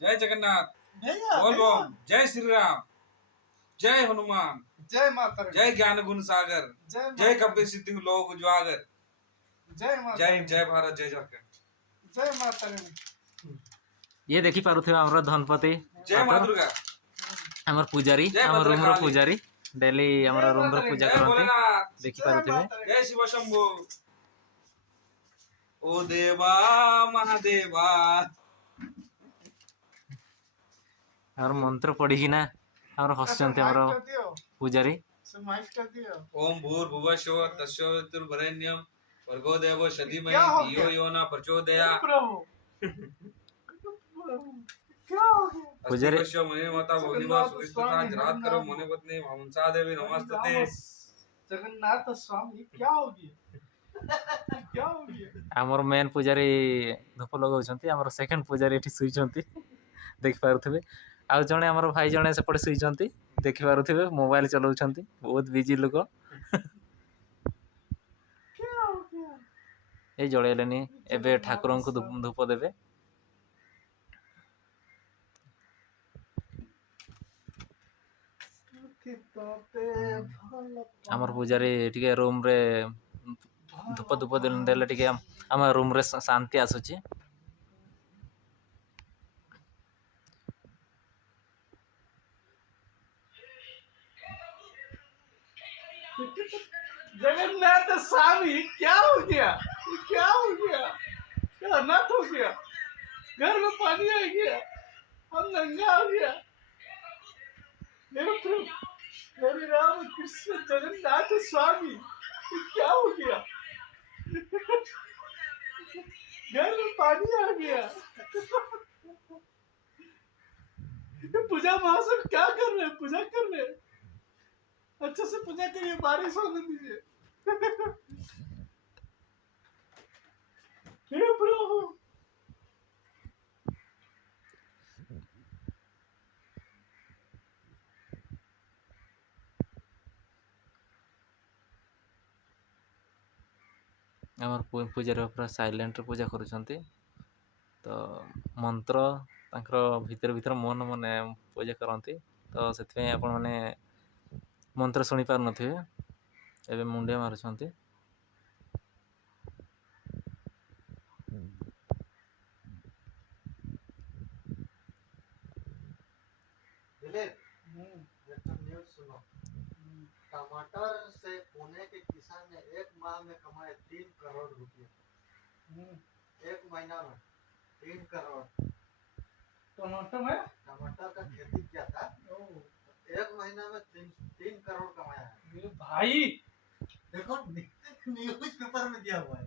जय जगन्नाथ। भैया बोल बम। जय श्री राम। जय हनुमान। जय माता रानी। जय ज्ञान गुण सागर। जय कपि सिद्धि लोक उजागर। जय माता जय रानी। जय भारत जय झारखंड। जय माता रानी। ये देखी पारुथिबा हमर धनपति जय मां दुर्गा। हमर पुजारी जय हमर रूम रो भद्रकाली। पुजारी डेली हमर रूम रो पूजा जय करते भोलेनाथ। देखी जय पारुथिबे। माता रानी। जय शिव शंभु। ओ देवा महादेवा। हमर मंत्र पढ़ी कि ना हमर हसचंते हमर माइक टा दियो। पुजारी से माइक टा दियो। ओम भूर्भुवस्सुः तस्योवितुर्वरेण्यं भर्गो देवो सधीमहि क्या हो धियो गया? यो न प्रचोदयात्। प्रभु क्या हो गया? पुजारी अस्तिकस्य मुनिमाता भगिनीमा सुविस्तृता जरात करो मुनि पत्नी मनसा देवी नमस्तते। जगन्नाथ स्वामी क्या हो गया? क्या हो गया? हमर मेन पुजारी धूप लगाउछंती हमर सेकंड पुजारी एठी सुइछंती देखि पारुथिबे। आ जणे हमर भाई जणे सेपटे सुइछंती देखि पारुथिबे मोबाइल चलाउछंती बहुत बिजी लोक। क्या हो गया? ए जळेलेनी एबे ठाकुरंकु धूप देबे। हमर पुजारी टिके रूम रे धूप धूप देले टिके हम रूम रे शांति आसुची। जगन्नाथ स्वामी क्या हो गया? क्या हो गया? क्या अनाथ हो गया? घर में पानी आ गया, हम नंगा हो गया। मेरे प्रभु मेरे राम कृष्ण जगन्नाथ स्वामी ये क्या हो गया? घर में पानी आ गया। पूजा महाशय क्या कर रहे हैं? पूजा कर रहे हैं। अच्छे से पूजा करिए, बारिश होने दीजिए। हे प्रभु हमर पूजारी पूरा साइलेंट पूजा करुछंती तो मंत्र तांकर भीतर भीतर मन माने पूजा करती तो से आपण माने मंत्र शुणी पार नथिबे एबे मुंडिया मारुछंती। न्यूज़ सुनो। टमाटर से पुणे के किसान ने एक माह में कमाए 3 करोड़ रुपए। एक महीना में 3 करोड़। टमाटर का खेती किया था, एक महीना में 3 करोड़ कमाया है। भाई देखो न्यूज पेपर में दिया हुआ है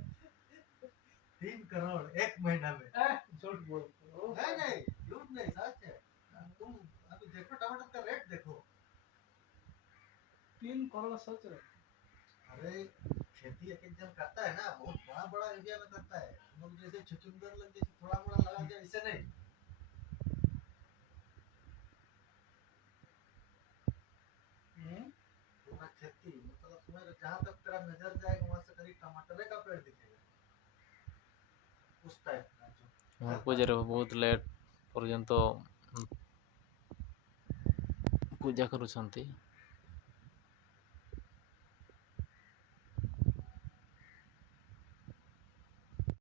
3 करोड़ एक महीना में। झूठ बोल नहीं झूठ नहीं, सच है। तुम अभी देखो टमाटर का रेट देखो। 3 करोड़ सच है। अरे खेती एक जन करता है ना, बहुत बड़ा बड़ा एरिया में करता है। हम लोग जैसे छुचुंदर लग जैसे थोड़ा मोड़ा लगा दिया, ऐसे नहीं। पूरा खेती मतलब तुम्हें जहाँ तक तेरा नजर जाएगा वहां से कहीं टमाटर का पेड़ दिखेगा, उस टाइप का। जो पूजारी बहुत लेट पर्यंत पूजा करुछंती।